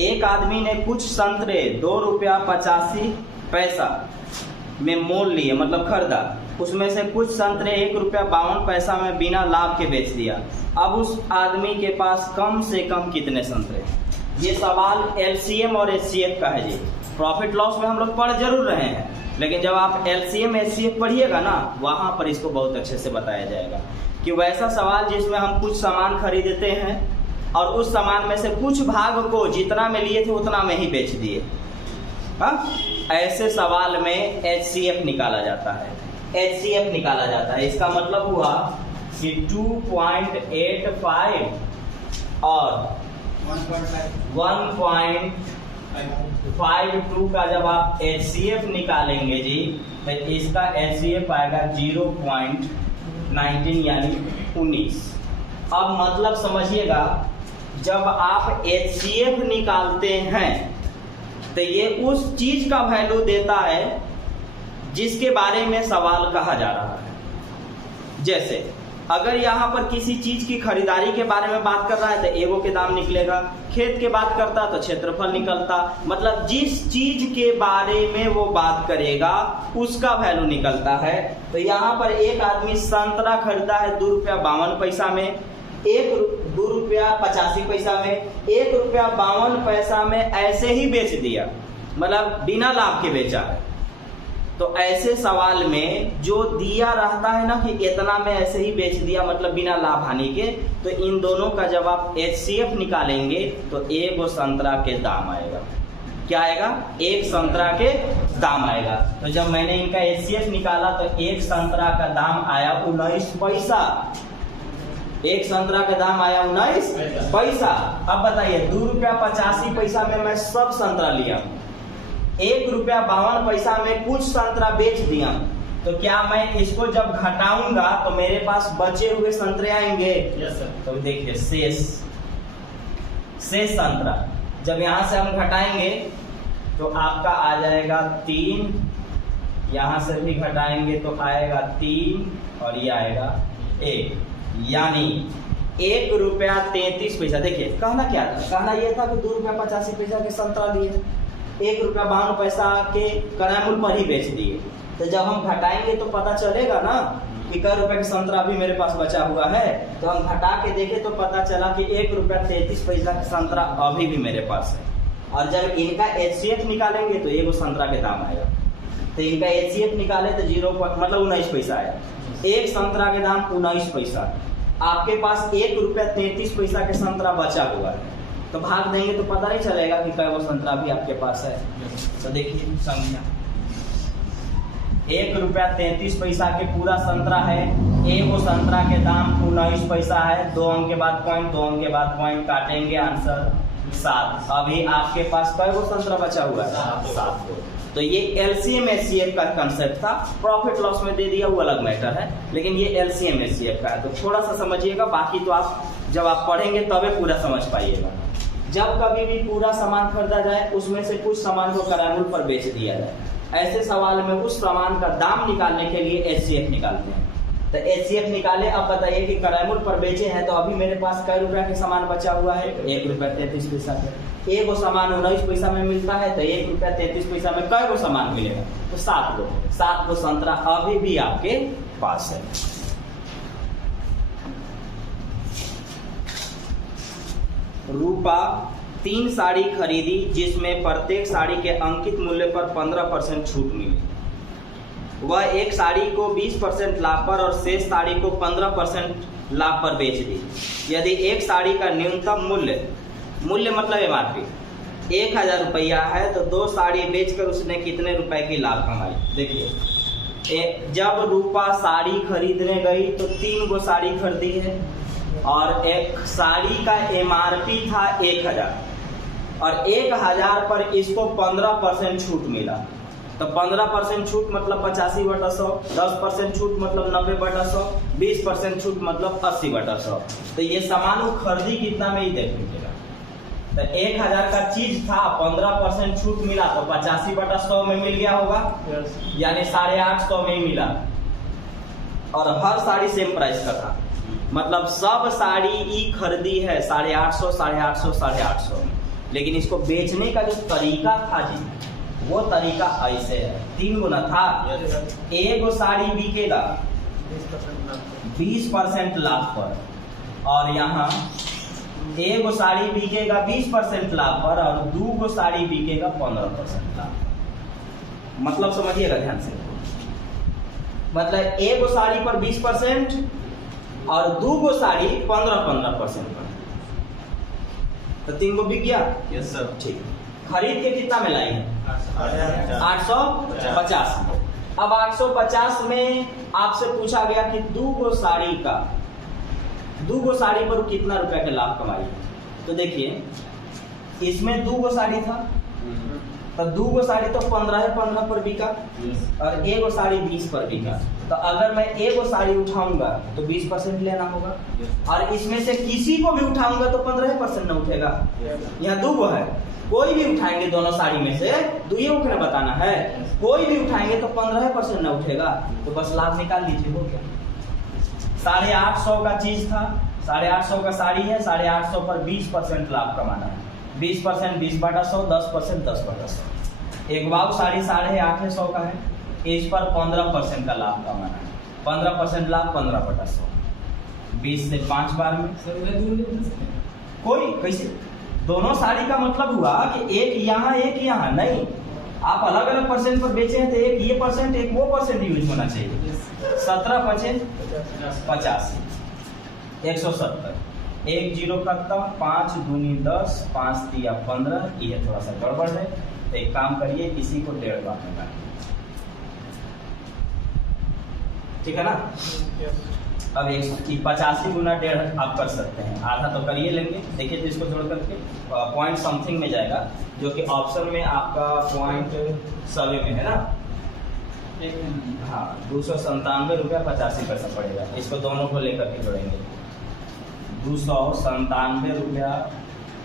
एक आदमी ने कुछ संतरे 2 रुपया 85 पैसा में मोल लिए, मतलब खरीदा। उसमें से कुछ संतरे 1 रुपया 52 पैसा में बिना लाभ के बेच दिया। अब उस आदमी के पास कम से कम कितने संतरे? ये सवाल एलसीएम और एचसीएफ का है जी। प्रॉफिट लॉस में हम लोग पढ़ जरूर रहे हैं, लेकिन जब आप एलसीएम एचसीएफ पढ़िएगा ना, वहां पर इसको बहुत अच्छे से बताया जाएगा कि वैसा सवाल जिसमें हम कुछ सामान खरीदते हैं और उस सामान में से कुछ भाग को जितना में लिए थे उतना में ही बेच दिए, हाँ, ऐसे सवाल में एचसीएफ निकाला जाता है। एचसीएफ निकाला जाता है, इसका मतलब हुआ कि 2.85 और 1.52 का जब आप एचसीएफ निकालेंगे जी, तो इसका एचसीएफ आएगा 0.19 यानी 19। अब मतलब समझिएगा, जब आप एचसीएफ निकालते हैं तो ये उस चीज का वैल्यू देता है जिसके बारे में सवाल कहा जा रहा है। जैसे अगर यहाँ पर किसी चीज की खरीदारी के बारे में बात कर रहा है तो एगो के दाम निकलेगा, खेत के बात करता तो क्षेत्रफल निकलता, मतलब जिस चीज के बारे में वो बात करेगा उसका वैल्यू निकलता है। तो यहाँ पर एक आदमी संतरा खरीदा है 2 रुपया 52 पैसा में, 2 रुपया 85 पैसा में, 1 रुपया 52 पैसा में ऐसे ही बेच दिया, मतलब बिना लाभ के बेचा है। तो ऐसे सवाल में जो दिया रहता है ना कि इतना में ऐसे ही बेच दिया, मतलब बिना लाभ हानि के, तो इन दोनों का जब आप एचसीएफ निकालेंगे तो एक संतरा के दाम आएगा। क्या आएगा? एक संतरा के दाम आएगा। तो जब मैंने इनका एचसीएफ निकाला तो एक संतरा का दाम आया 19 पैसा। एक संतरा का दाम आया 19 पैसा। अब बताइए 2 रुपया 85 पैसा में मैं सब संतरा लिया, 1 रुपया 52 पैसा में कुछ संतरा बेच दिया, तो क्या मैं इसको जब घटाऊंगा तो मेरे पास बचे हुए संतरे आएंगे? Yes sir. तो देखिए शेष संतरा जब यहां से हम घटाएंगे तो आपका आ जाएगा 3, यहां से भी घटाएंगे तो आएगा 3 और ये आएगा 1, यानी 1 रुपया 33 पैसा। देखिए कहना क्या था? कहना यह था कि 2 रुपया 85 पैसा के संतरा लिए, 1 रुपया 52 पैसा के क्रय मूल्य पर ही बेच दिए। तो जब हम घटाएंगे तो पता चलेगा ना कि कै रुपए का संतरा अभी मेरे पास बचा हुआ है। तो हम घटा के देखे तो पता चला कि 1 रुपया 33 पैसा का संतरा अभी भी मेरे पास है। और जब इनका एचसीएफ निकालेंगे तो एगो संतरा के दाम आएगा। तो इनका एचसीएफ निकाले तो 0 मतलब 19 पैसा आया। एक संतरा के दाम 19 पैसा, आपके पास 1 रुपया 33 पैसा के संतरा बचा हुआ है, तो भाग देंगे तो पता नहीं चलेगा कि कै वो संतरा भी आपके पास है। तो देखिए संख्या 1 रुपया 33 पैसा के पूरा संतरा है, एगो संतरा के दाम 19 पैसा है। 2 अंक के बाद पॉइंट, 2 अंक के बाद पॉइंट, काटेंगे आंसर 7। अभी आपके पास कै वो संतरा बचा हुआ है? 7 को। तो ये एलसीएम एचसीएफ का कंसेप्ट था। प्रॉफिट लॉस में दे दिया वो अलग मैटर है, लेकिन ये एलसीएम एचसीएफ का है। तो थोड़ा सा समझिएगा, बाकी तो आप जब आप पढ़ेंगे तबे पूरा समझ पाइएगा। जब कभी भी पूरा सामान खरीदा जाए उसमें से कुछ सामान को क्रय मूल्य पर बेच दिया जाए, ऐसे सवाल में उस सामान का दाम निकालने के लिए एचसीएफ निकालते हैं। तो एचसीएफ निकाले, अब बताइए कि क्रय मूल्य पर बेचे हैं तो अभी मेरे पास कै रुपया के सामान बचा हुआ है? 1 रुपया 33 पैसा पे। एगो सामान 19 पैसा में मिलता है तो 1 रुपया 33 पैसा में कै गो सामान मिलेगा? तो 7 गो संतरा अभी भी आपके पास है। रूपा 3 साड़ी खरीदी जिसमें प्रत्येक साड़ी के अंकित मूल्य पर 15% छूट मिली। वह एक साड़ी को 20% लाभ पर और शेष साड़ी को 15% लाभ पर बेच दी। यदि एक साड़ी का न्यूनतम मूल्य मतलब एमआरपी 1000 रुपया है तो 2 साड़ी बेचकर उसने कितने रुपए की लाभ कमाई? देखिए जब रूपा साड़ी खरीदने गई तो 3 गो साड़ी खरीदी है और एक साड़ी का एमआरपी था 1000 और 1000 पर इसको 15% छूट मिला। तो 15% छूट मतलब 85/100, 10% छूट मतलब 90/100, 20% छूट मतलब 80/100। तो ये सामान वो खरीदी कितना में ही देख लीजिएगा। तो 1000 का चीज था, 15% छूट मिला तो 85/100 में मिल गया होगा, यानी 850 में ही मिला। और हर साड़ी सेम प्राइस का था, मतलब सब साड़ी ई खरीदी है 850, 850, 850। लेकिन इसको बेचने का जो तरीका था जी, वो तरीका ऐसे है। 3 गुना था, एक साड़ी बिकेगा 20% लाभ पर, और यहाँ एक साड़ी बिकेगा 20% लाभ पर और 2 साड़ी बिकेगा 15% लाभ। मतलब समझिएगा ध्यान से, मतलब एक साड़ी पर 20% और 2 साड़ी 15% पर, तो 3 बिक गया। Yes sir. ठीक, खरीद के कितना में लाई है? 850। अब 850 में आपसे पूछा गया कि 2 साड़ी का, 2 साड़ी पर कितना रुपया का लाभ कमाई। तो देखिए इसमें 2 साड़ी था, तो 2 साड़ी तो 15 पर बिका और 1 साड़ी 20 पर बिका। तो अगर मैं 1 साड़ी उठाऊंगा तो 20% लेना होगा, और इसमें से किसी को भी उठाऊंगा तो 15% न उठेगा। यहाँ 2 है, कोई भी उठाएंगे दोनों साड़ी में से, दुइयों को बताना है, कोई भी उठाएंगे तो 15% न उठेगा, तो बस लाभ निकाल लीजिए, हो गया। 850 का चीज था, 850 का साड़ी है, 850 पर 20% लाभ कमाना है। 20% 20/100, 10% 10/100। एक बाबू साड़ी 850 का है, इस पर 15% का लाभ कमाना है। 15% लाभ 15/100, 20 से 5 बार में कोई कैसे। दोनों साड़ी का मतलब हुआ कि एक यहाँ एक यहाँ नहीं, आप अलग अलग परसेंट पर बेचे हैं तो एक ये परसेंट एक वो परसेंट यूज होना चाहिए। 17 × 85 170, 1 0 खत्म, 5 दूनी 10, 5 तिया 15, ये थोड़ा सा गड़बड़ है, तो एक काम करिए इसी को 1.5 बार में काटिए, ठीक है ना। अब 85 गुना 1.5 आप कर सकते हैं, आधा तो करिए लेंगे। देखिए तो इसको जोड़ करके पॉइंट समथिंग में जाएगा, जो कि ऑप्शन में आपका पॉइंट सवे में है ना। हाँ, 297 रुपया 85 पैसा पड़ेगा। इसको दोनों को लेकर के जोड़ेंगे, 297 रुपया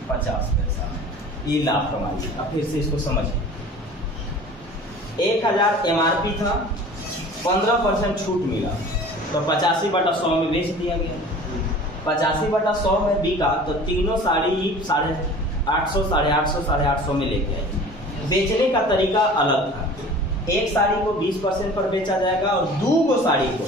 50 पैसा, ये लाभ कमाइए। अब फिर से इसको समझिए, 1000 MRP था, 15% छूट मिला, तो 85/100 में बेच दिया गया। 85/100 में बिका तो तीनों साड़ी 850, 850, 850 में लेके आए। बेचने का तरीका अलग था, एक साड़ी को 20% पर बेचा जाएगा और 2 साड़ी को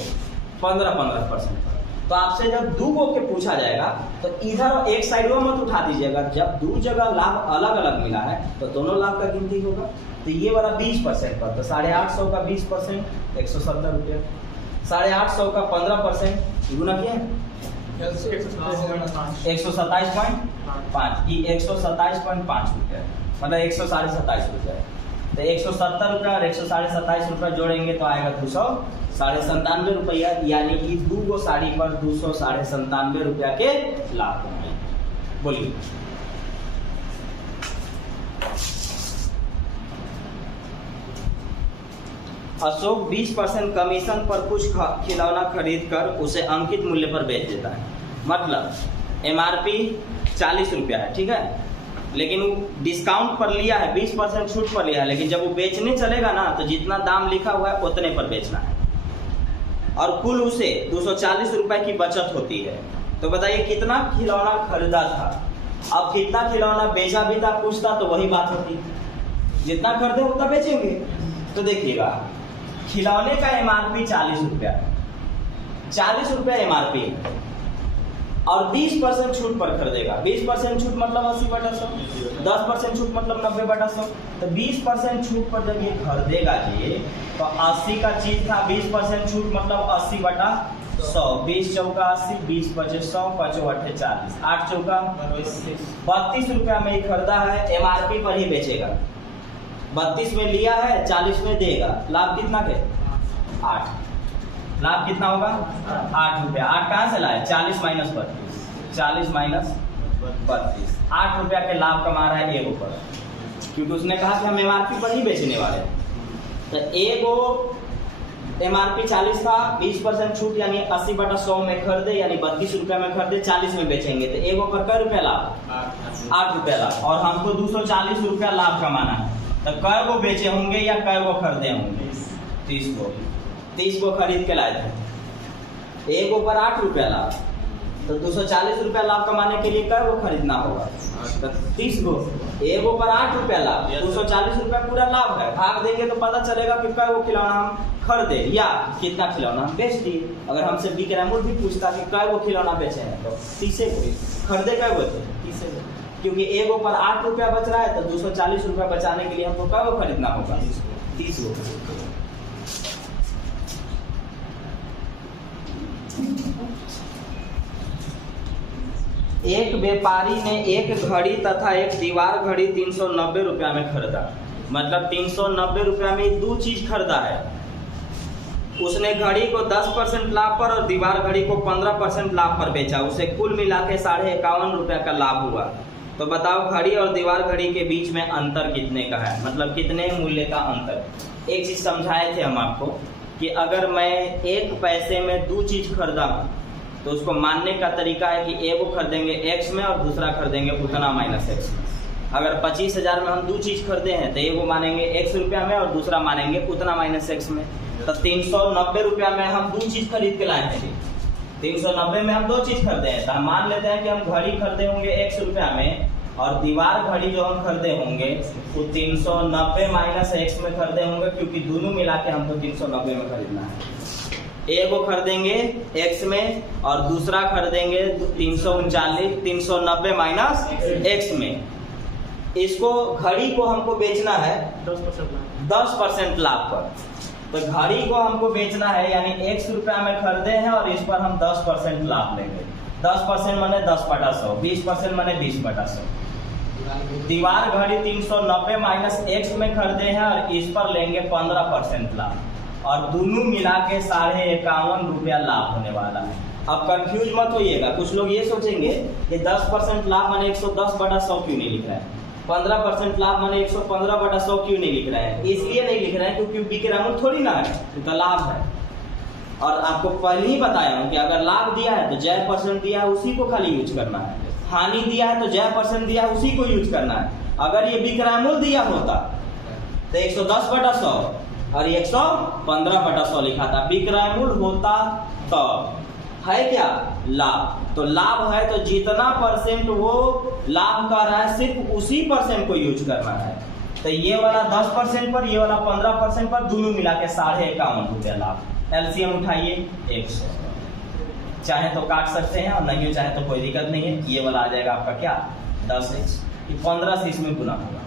15% पर। तो आपसे जब 2 के पूछा जाएगा तो इधर एक साइड मत उठा दीजिएगा। जब 2 जगह लाभ अलग अलग मिला है तो दोनों लाभ का गिनती होगा। तो ये वाला 20% पर, तो 850 का 20% 170 रुपया, 850 का 15% गुना किया 127.5, ये 127.5 रुपया, मतलब 127.5 रुपया। तो 170 रुपया और 127.5 रुपया जोड़ेंगे तो आएगा 297 रुपया, यानी कि 2 साड़ी पर 297 रुपया के लाभ कमाए। बोलिए अशोक 20% कमीशन पर कुछ खिलौना खरीद कर उसे अंकित मूल्य पर बेच देता है। मतलब MRP 40 रुपया है, ठीक है, लेकिन वो डिस्काउंट पर लिया है, 20% छूट पर लिया है, लेकिन जब वो बेचने चलेगा ना तो जितना दाम लिखा हुआ है उतने पर बेचना है, और कुल उसे 240 रुपए की बचत होती है। तो बताइए कितना खिलौना खरीदा था। अब कितना खिलौना बेचा भी था पूछता तो वही बात होती, जितना खरीदे उतना बेचेंगे। तो देखिएगा खिलौने का MRP 40 रुपया, 40 रुपया MRP और 20% छूट पर खरीदेगा। 20% छूट मतलब 80/100, 10% छूट मतलब 90/100। तो 20% छूट पर जब ये खरीदेगा जी तो 80 का चीज था, 20% छूट मतलब 80/100, 20 चौका 80, 20 पचे 100, 5 8 40, 8 चौका 32 रुपया में ही खरीदा है, MRP पर ही बेचेगा। 32 में लिया है, 40 में देगा, लाभ कितना के 8, लाभ कितना होगा 8 रुपया। 8 कहाँ से लाए, 40 - 32, 40 - 32, 8 रुपया के लाभ कमा रहा है एगो पर, क्योंकि उसने कहा कि हम MRP पर ही बेचने वाले हैं। तो एगो MRP 40 था, 20% छूट यानी 80/100 में खरीदे, यानी 32 रुपया में खरीदे, 40 में बेचेंगे तो एगो पर कै रुपया लाभ 8 रुपया लाभ, और हमको 240 रुपया लाभ कमाना है। तो कै गो बेचे होंगे या कै गो खरीदे होंगे, 30 गो खरीद के लाए थे, एगो पर 8 रुपया लाभ, तो 240 रुपया लाभ कमाने के लिए कै गो खरीदना होगा? तो 30 गो। एगो पर 8 रुपया लाभ, 240 रुपया पूरा लाभ है। भाग देंगे तो पता चलेगा कि कै गो खिलौना हम खरीदे या कितना खिलौना हम बेच दिए। अगर हमसे विक्रमुल भी पूछता कि कै गो खिलौना बेचे हैं तो 30 गो। खरीदे कै गो थे? 30 गो। क्योंकि एगो पर 8 रुपया बच रहा है तो 240 रुपया बचाने के लिए हमको कै गो खरीदना होगा? 30 गो। एक व्यापारी ने एक घड़ी तथा एक दीवार घड़ी 390 रुपया में खरीदा। मतलब 390 रुपया में दो चीज खरीदा है। उसने घड़ी को 10% लाभ पर और दीवार घड़ी को 15% लाभ पर बेचा। उसे कुल मिला के 51.5 रुपया का लाभ हुआ। तो बताओ घड़ी और दीवार घड़ी के बीच में अंतर कितने का है? मतलब कितने मूल्य का अंतर। एक चीज समझाए थे हम आपको कि अगर मैं एक पैसे में दो चीज खरीदा तो उसको मानने का तरीका है कि एगो खरीदेंगे x में और दूसरा खरीदेंगे उतना माइनस x में। अगर 25,000 में हम दो चीज खरीदे हैं तो एगो मानेंगे x रुपया में और दूसरा मानेंगे उतना माइनस x में। तो 390 रुपया में हम दो चीज खरीद के लाए हैं। 390 में हम दो चीज खरीदे हैं तो हम मान लेते हैं कि हम घड़ी खरीदे होंगे x रुपया में और दीवार घड़ी जो हम खरीदे होंगे वो 390 माइनस x में खरीदे होंगे, क्योंकि दोनों मिला के हमको 390 में खरीदना है। एगो खरीदेंगे x में और दूसरा खरीदेंगे 390 माइनस x में। इसको घड़ी को हमको बेचना है 10% लाभ पर। तो घड़ी को हमको बेचना है यानी x रुपया में खरीदे हैं और इस पर हम 10% लाभ लेंगे। 10% माने 10/100, 20% माने 20/100। दीवार घड़ी 390 माइनस x में खरीदे हैं और इस पर लेंगे 15% लाभ और दोनों मिला के 51.5 रुपया लाभ होने वाला है। अब कंफ्यूज मत होइएगा। कुछ लोग ये सोचेंगे कि 10% लाभ माने 110/100 क्यों नहीं लिख रहे हैं, 15% लाभ माने 115/100 क्यों नहीं लिख रहे हैं? इसलिए नहीं लिख रहे हैं क्योंकि विक्रमुल थोड़ी ना है, तो लाभ है। और आपको पहले ही बताया हूं कि अगर लाभ दिया है तो जय परसेंट दिया है उसी को खाली यूज करना है, हानि दिया है तो जय परसेंट दिया है उसी को यूज करना है। अगर ये विक्रमुल दिया होता तो 110/100 और 115/100 लिखा था। विक्रमुल होता तो है क्या? लाभ। तो लाभ है तो जितना परसेंट वो लाभ कर रहा है सिर्फ उसी परसेंट को यूज करना है। तो ये वाला 10% पर, ये वाला 15% पर, दोनों मिला के 51.5 रुपया लाभ। एलसीएम उठाइए 100। चाहे तो काट सकते हैं और नहीं चाहे तो कोई दिक्कत नहीं है। ये वाला आ जाएगा आपका क्या? 10x। 15 से इसमें गुना होगा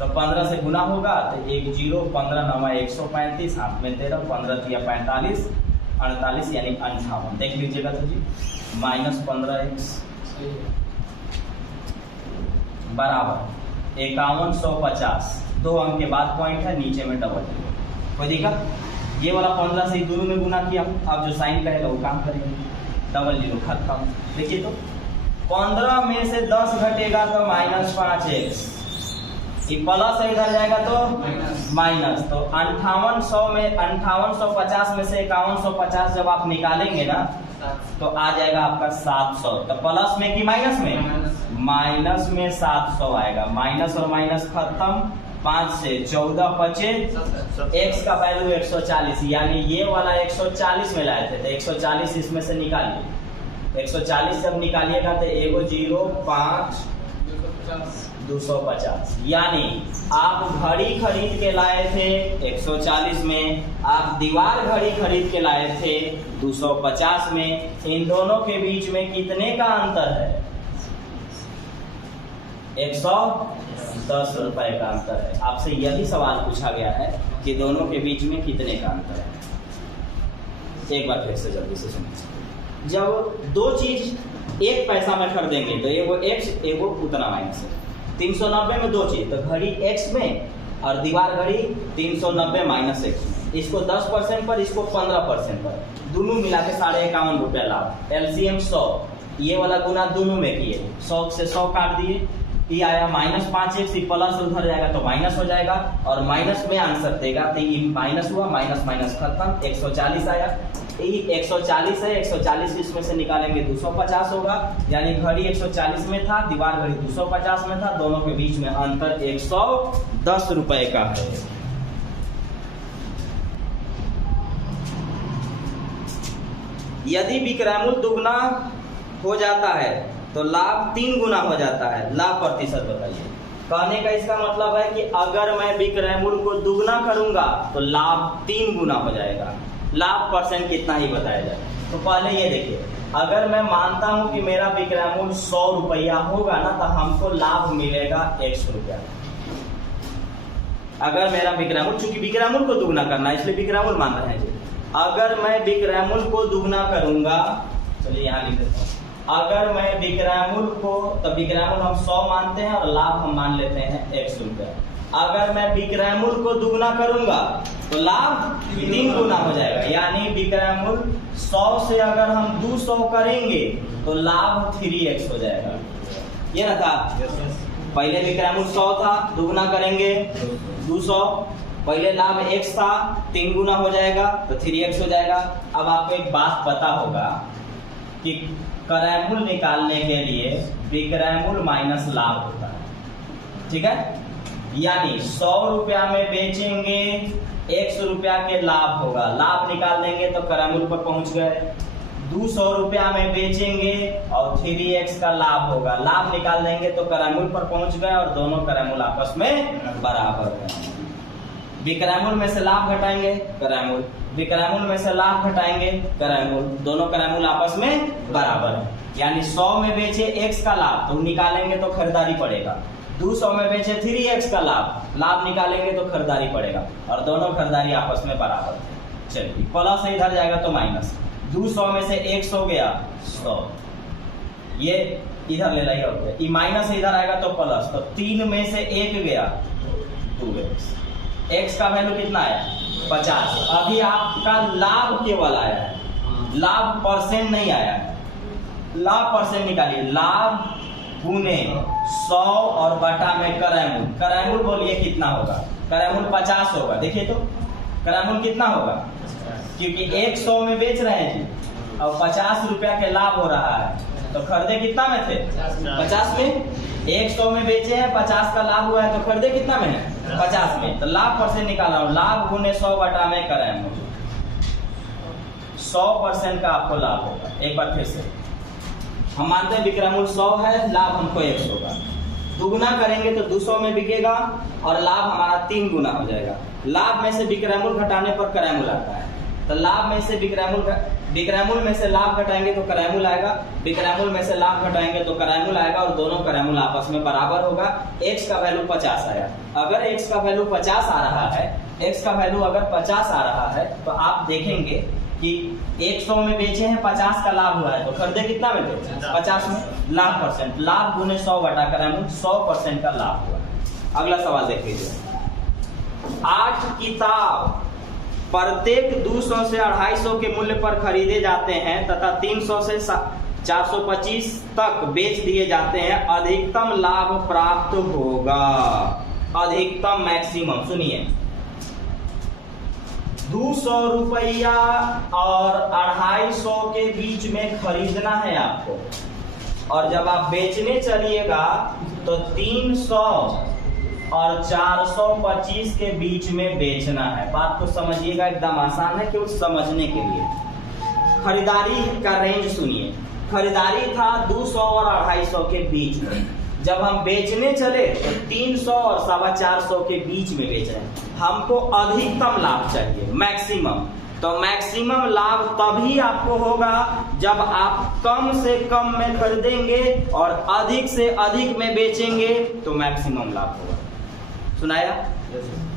तो 15 से गुना होगा तो 1 0 15 9 135, हाथ में 13, 15 3 45, 48 यानी 58। देख लीजिएगा तो जी -15x बराबर 5150। 2 अंक के बाद पॉइंट है, नीचे में डबल। कोई दिक्कत? ये वाला 15 से दोनों में गुना किया। अब जो साइन कहेगा वो काम करेंगे। डबल 0 खत्म। देखिए तो 15 में से 10 घटेगा तो -5x, प्लस इधर जाएगा तो माइनस। तो 5800 में 5850 में से 5150 जब आप निकालेंगे ना तो आ जाएगा आपका 700। तो प्लस में कि माइनस में? माइनस में 700 आएगा। माइनस और माइनस खत्म। 5 से 14 बचे, x का वैल्यू 140, यानी ये वाला 140 में लाए थे तो 140 इसमें से निकालिए। 140 जब निकालिएगा तो 1 0 5 250, यानी आप घड़ी खरीद के लाए थे 140 में, आप दीवार घड़ी खरीद के लाए थे 250 में। इन दोनों के बीच में कितने का अंतर है? 110 रुपए का अंतर है। आपसे यही सवाल पूछा गया है कि दोनों के बीच में कितने का अंतर है। एक बार फिर से जल्दी से सुनिए। जब दो चीज एक पैसा में खरीदेंगे तो एगो x एगो उतना माइनस है। 390 में दो चीज, तो घड़ी x में और दीवार घड़ी 390 माइनस x में। इसको 10% पर, इसको 15% पर, दोनों मिला के 51.5 रुपया लाभ। एलसीएम 100, ये वाला गुना दोनों में किए, 100 से 100 काट दिए, ये आया -5x। प्लस उधर जाएगा तो माइनस हो जाएगा और माइनस में आंसर देगा तो ये माइनस हुआ, माइनस माइनस खत्म। 140 आया, ये 140 है, 140 इसमें से निकालेंगे 250 होगा, यानी घड़ी 140 में था, दीवार घड़ी 250 में था। दोनों के बीच में अंतर 110 रुपए का है। यदि विक्रमुल दुगना हो जाता है तो लाभ 3 गुना हो जाता है। लाभ प्रतिशत बताइए। कहने का इसका मतलब है कि अगर मैं विक्रय मूल्य को दुगना करूंगा तो लाभ 3 गुना हो जाएगा। लाभ परसेंट कितना ही बताया जाए। तो पहले ये देखिए, अगर मैं मानता हूं कि मेरा विक्रय मूल्य 100 रुपया होगा ना, तो हमको लाभ मिलेगा 100 रुपया। अगर मेरा विक्रय मूल्य, चूंकि विक्रय मूल्य को दुगना करना है इसलिए विक्रय मूल्य मान रहे हैं जी। अगर मैं विक्रय मूल्य को दुगना करूंगा, चलिए यहाँ लिख देता हूँ। अगर मैं विक्रय मूल्य को, तो विक्रय मूल्य हम 100 मानते हैं और लाभ हम मान लेते हैं 100 रुपया। अगर मैं विक्रय मूल्य को दुगना करूंगा तो लाभ 3 गुना हो जाएगा। यानी विक्रय मूल्य 100 से अगर हम 200 करेंगे तो लाभ 3x हो जाएगा। ये ना था, पहले विक्रय मूल्य 100 था, दुगना करेंगे 200, पहले लाभ x था, 3 गुना हो जाएगा तो 3x हो जाएगा। अब आपको एक बात पता होगा कि क्रय मूल्य निकालने के लिए विक्रय मूल्य माइनस लाभ होता है, ठीक है। यानी 100 रुपया में बेचेंगे 100 रुपया के लाभ होगा, लाभ निकाल देंगे तो क्रय मूल्य पर पहुंच गए। 200 रुपया में बेचेंगे और 3x का लाभ होगा, लाभ निकाल देंगे तो क्रय मूल्य पर पहुंच गए और दोनों क्रय मूल्य आपस में बराबर है। विक्रय मूल्य में से लाभ घटाएंगे क्रय मूल्य, विक्रय मूल्य में से लाभ घटाएंगे क्रय मूल्य, दोनों क्रय मूल्य आपस में बराबर है। यानी 100 में बेचे x का लाभ तो निकालेंगे तो खरीदारी पड़ेगा, 200 में बेचे 3x का लाभ, लाभ निकालेंगे तो खरीदारी पड़ेगा और दोनों खरीदारी आपस में बराबर है। चलिए प्लस से इधर जाएगा तो माइनस, 200 में से x हो गया 100, ये इधर ले लाइए और ये माइनस से इधर आएगा तो प्लस, तो 3 में से 1 गया 2x। x का वैल्यू कितना आया 50। अभी आपका लाभ केवल आया है, लाभ परसेंट नहीं आया है। लाभ परसेंट निकालिए, लाभ गुने 100 और बटा में क्रय मूल्य। क्रय मूल्य बोलिए कितना होगा, क्रय मूल्य 50 होगा। देखिए तो क्रय मूल्य कितना होगा, क्योंकि 100 में बेच रहे हैं जी और 50 रुपया के लाभ हो रहा है, तो खरीदे कितना में थे 50 में। 100 में बेचे हैं 50 का लाभ हुआ है तो खरीदे कितना में है 50 में। तो लाभ परसेंट निकाल रहा हूँ, लाभ गुने 100 बटा में क्रय मूल्य, 100% का आपको लाभ होगा। एक बार फिर से हम मानते हैं विक्रय मूल्य 100 है, लाभ हमको 100 होगा, दुगना करेंगे तो 200 में बिकेगा और लाभ हमारा 3 गुना हो जाएगा। लाभ में से विक्रय मूल्य घटाने पर क्रय मूल्य आता है, तो लाभ में से विक्रय मूल्य में से लाभ घटाएंगे तो क्रय मूल्य आएगा, विक्रय मूल्य में से लाभ घटाएंगे तो क्रय मूल्य आएगा और दोनों क्रय मूल्य आपस में बराबर होगा। x का वैल्यू 50 आया, अगर x का वैल्यू 50 आ रहा है, x का वैल्यू अगर 50 आ रहा है तो आप देखेंगे कि 100 में बेचे हैं 50 का लाभ हुआ है तो खरीदे कितना में थे 50 में। लाभ परसेंट, लाभ गुने 100 बटा क्रय मूल्य, 100% का लाभ हुआ है। अगला सवाल देख लीजिए। 8 किताब प्रत्येक 200 से 250 के मूल्य पर खरीदे जाते हैं तथा 300 से 425 तक बेच दिए जाते हैं, अधिकतम लाभ प्राप्त होगा। अधिकतम मैक्सिमम सुनिए, 200 रुपया और 250 के बीच में खरीदना है आपको, और जब आप बेचने चलिएगा तो 300 और 425 के बीच में बेचना है। बात को समझिएगा, एकदम आसान है केवल समझने के लिए। खरीदारी का रेंज सुनिए, खरीदारी था 200 और 250 के बीच में, जब हम बेचने चले तो 300 और 425 के बीच में बेच रहे हैं। हमको अधिकतम लाभ चाहिए, मैक्सिमम। तो मैक्सिमम लाभ तभी आपको होगा जब आप कम से कम में खरीदेंगे और अधिक से अधिक में बेचेंगे तो मैक्सिमम लाभ होगा। सुनाया?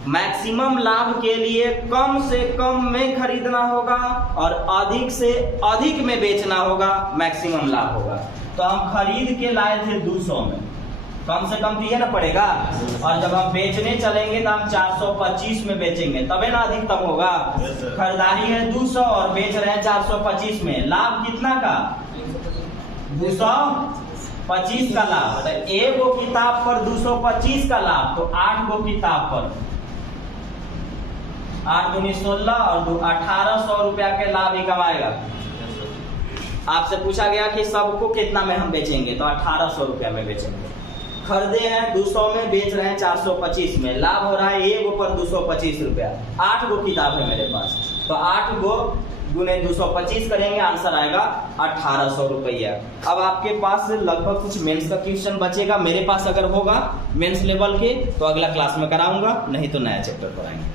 मैक्सिमम लाभ के लिए कम से कम में खरीदना होगा और अधिक से अधिक में बेचना होगा, मैक्सिमम लाभ होगा। तो हम खरीद के लाए थे 200 में, कम से कम दिए ना पड़ेगा, और जब हम बेचने चलेंगे तो हम 425 में बेचेंगे, तबे ना अधिकतम होगा। खरीदारी है 200 और बेच रहे हैं 425 में, लाभ कितना का 225 का लाभ। तो एक गो किताब पर 225 का लाभ, तो 8 गो किताब पर 8 दूनी 16 और 1800 रुपया के लाभ ही कमाएगा। आपसे पूछा गया कि सबको कितना में हम बेचेंगे, तो 1800 रुपया में बेचेंगे। खरीदे हैं 200 में, बेच रहे हैं 425 में, लाभ हो रहा है एक पर 225 रुपया। 8 गो किताब है मेरे पास, तो 8 गो गुने 225 करेंगे, आंसर आएगा 1800 रुपया। अब आपके पास लगभग कुछ मेंस का क्वेश्चन बचेगा, मेरे पास अगर होगा मेंस लेवल के तो अगला क्लास में कराऊंगा, नहीं तो नया चैप्टर पढ़ाएंगे।